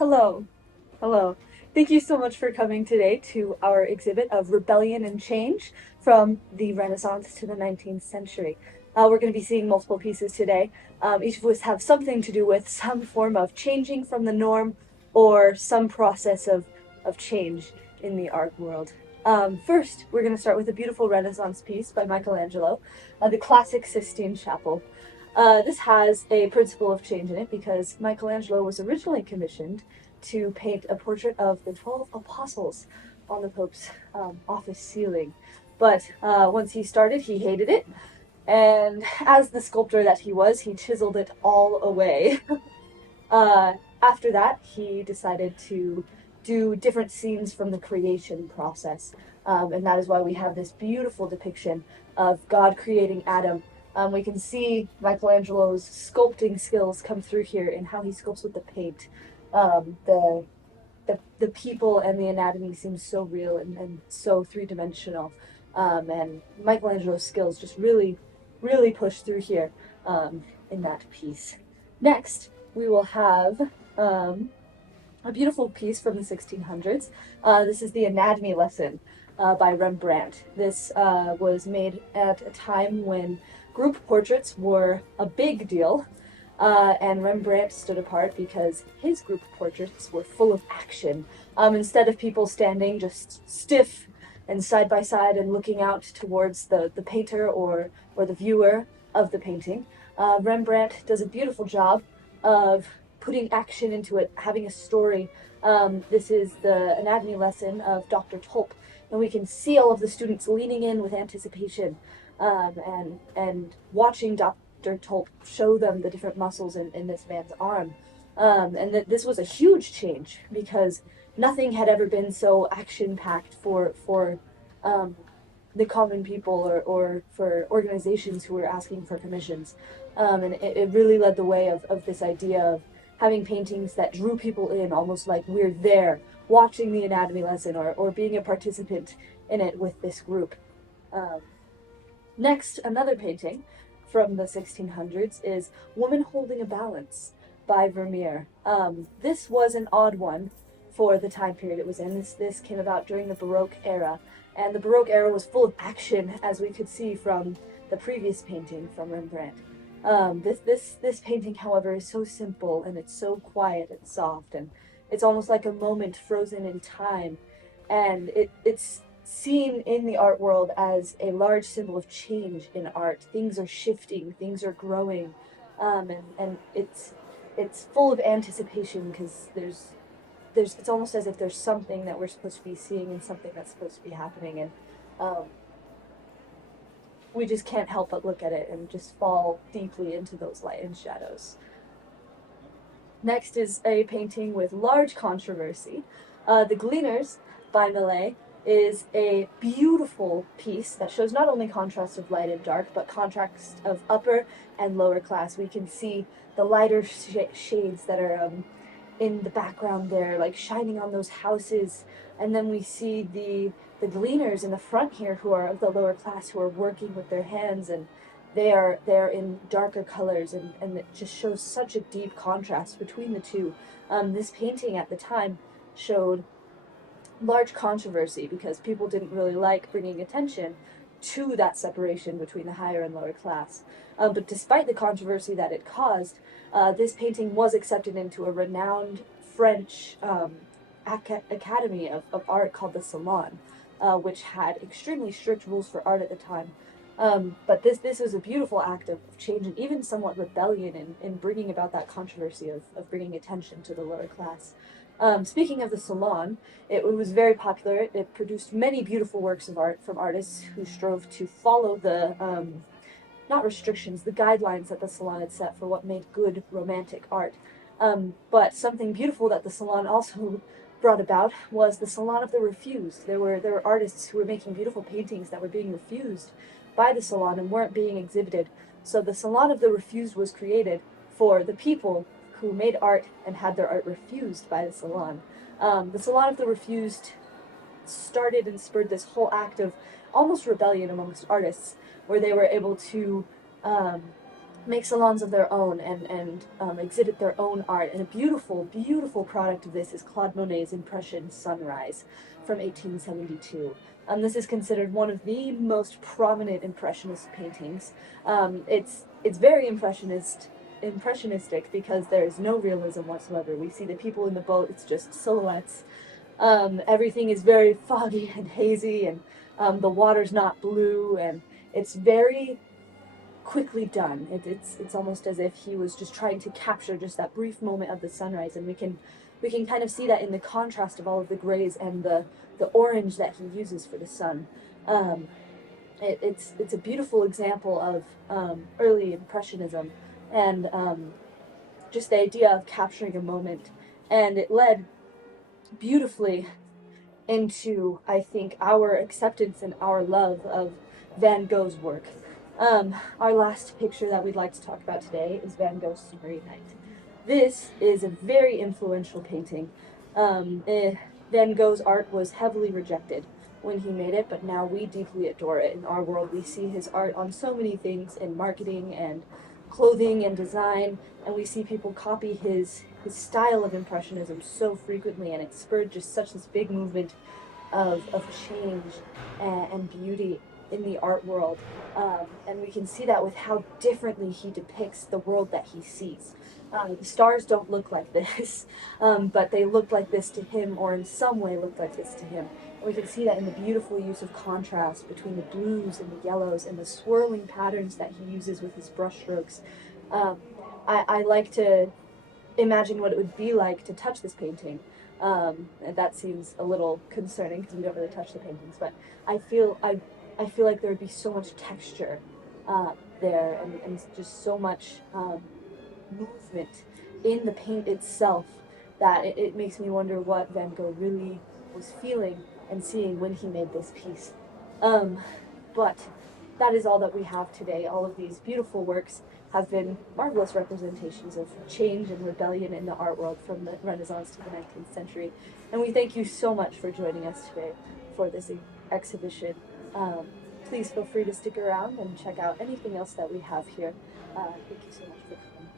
Hello. Hello. Thank you so much for coming today to our exhibit of Rebellion and Change from the Renaissance to the 19th century. We're going to be seeing multiple pieces today. Each of us have something to do with some form of changing from the norm or some process of change in the art world. First, we're going to start with a beautiful Renaissance piece by Michelangelo, the classic Sistine Chapel. This has a principle of change in it because Michelangelo was originally commissioned to paint a portrait of the 12 apostles on the Pope's office ceiling. But once he started, he hated it. And as the sculptor that he was, he chiseled it all away. After that, he decided to do different scenes from the creation process. And that is why we have this beautiful depiction of God creating Adam. We can see Michelangelo's sculpting skills come through here in how he sculpts with the paint. Um, the, the people and the anatomy seem so real and so three-dimensional. And Michelangelo's skills just really push through here in that piece. Next, we will have a beautiful piece from the 1600s. This is the Anatomy Lesson by Rembrandt. This was made at a time when group portraits were a big deal, and Rembrandt stood apart because his group portraits were full of action. Instead of people standing just stiff and side by side and looking out towards the painter or the viewer of the painting, Rembrandt does a beautiful job of putting action into it, having a story. This is the anatomy lesson of Dr. Tulp, and we can see all of the students leaning in with anticipation and watching Dr. Tulp show them the different muscles in this man's arm. And that this was a huge change because nothing had ever been so action-packed for the common people or for organizations who were asking for commissions. And it really led the way of this idea of having paintings that drew people in, almost like we're there watching the anatomy lesson or being a participant in it with this group. Um, Next, another painting from the 1600s is Woman Holding a Balance by Vermeer. This was an odd one for the time period it was in. This came about during the Baroque era, and the Baroque era was full of action, as we could see from the previous painting from Rembrandt. This painting, however, is so simple and it's so quiet and soft, and it's almost like a moment frozen in time, and it's seen in the art world as a large symbol of change in art. Things are shifting, things are growing, and it's full of anticipation because there's it's almost as if there's something that we're supposed to be seeing and something that's supposed to be happening, and um, we just can't help but look at it and just fall deeply into those light and shadows. Next is a painting with large controversy. The Gleaners by Millet is a beautiful piece that shows not only contrast of light and dark, but contrast of upper and lower class. We can see the lighter shades that are in the background there, like shining on those houses, and then we see the gleaners in the front here who are of the lower class who are working with their hands, and they're in darker colors, and it just shows such a deep contrast between the two. This painting at the time showed large controversy because people didn't really like bringing attention to that separation between the higher and lower class. But despite the controversy that it caused, this painting was accepted into a renowned French academy of art called the Salon, which had extremely strict rules for art at the time. But this is a beautiful act of change and even somewhat rebellion in bringing about that controversy of bringing attention to the lower class. Speaking of the Salon, it was very popular. It produced many beautiful works of art from artists who strove to follow the, not restrictions, the guidelines that the Salon had set for what made good romantic art. But something beautiful that the Salon also brought about was the Salon of the Refused. There were artists who were making beautiful paintings that were being refused by the Salon and weren't being exhibited. So the Salon of the Refused was created for the people who made art and had their art refused by the Salon. The Salon of the Refused started and spurred this whole act of almost rebellion amongst artists, where they were able to make salons of their own and exhibit their own art. And a beautiful, beautiful product of this is Claude Monet's Impression Sunrise from 1872. This is considered one of the most prominent Impressionist paintings. It's very impressionistic because there is no realism whatsoever. We see the people in the boat; it's just silhouettes. Everything is very foggy and hazy, and the water's not blue, and it's very quickly done. It's almost as if he was just trying to capture just that brief moment of the sunrise, and we can kind of see that in the contrast of all of the grays and the orange that he uses for the sun. Um, it's a beautiful example of early impressionism and just the idea of capturing a moment, and it led beautifully into, I think, our acceptance and our love of Van Gogh's work. Our last picture that we'd like to talk about today is Van Gogh's Starry Night. This is a very influential painting. Van Gogh's art was heavily rejected when he made it, but now we deeply adore it. In our world, we see his art on so many things in marketing and clothing and design, and we see people copy his style of impressionism so frequently, and it spurred just such this big movement of change and beauty in the art world. And we can see that with how differently he depicts the world that he sees. The stars don't look like this, but they look like this to him, or in some way look like this to him. And we can see that in the beautiful use of contrast between the blues and the yellows and the swirling patterns that he uses with his brushstrokes. Um, I like to imagine what it would be like to touch this painting. And that seems a little concerning because we don't really touch the paintings, but I feel like there would be so much texture there, and just so much movement in the paint itself that it makes me wonder what Van Gogh really was feeling and seeing when he made this piece. Um, but that is all that we have today. All of these beautiful works have been marvelous representations of change and rebellion in the art world from the Renaissance to the 19th century. And we thank you so much for joining us today for this exhibition. Um, Please feel free to stick around and check out anything else that we have here. Thank you so much for coming.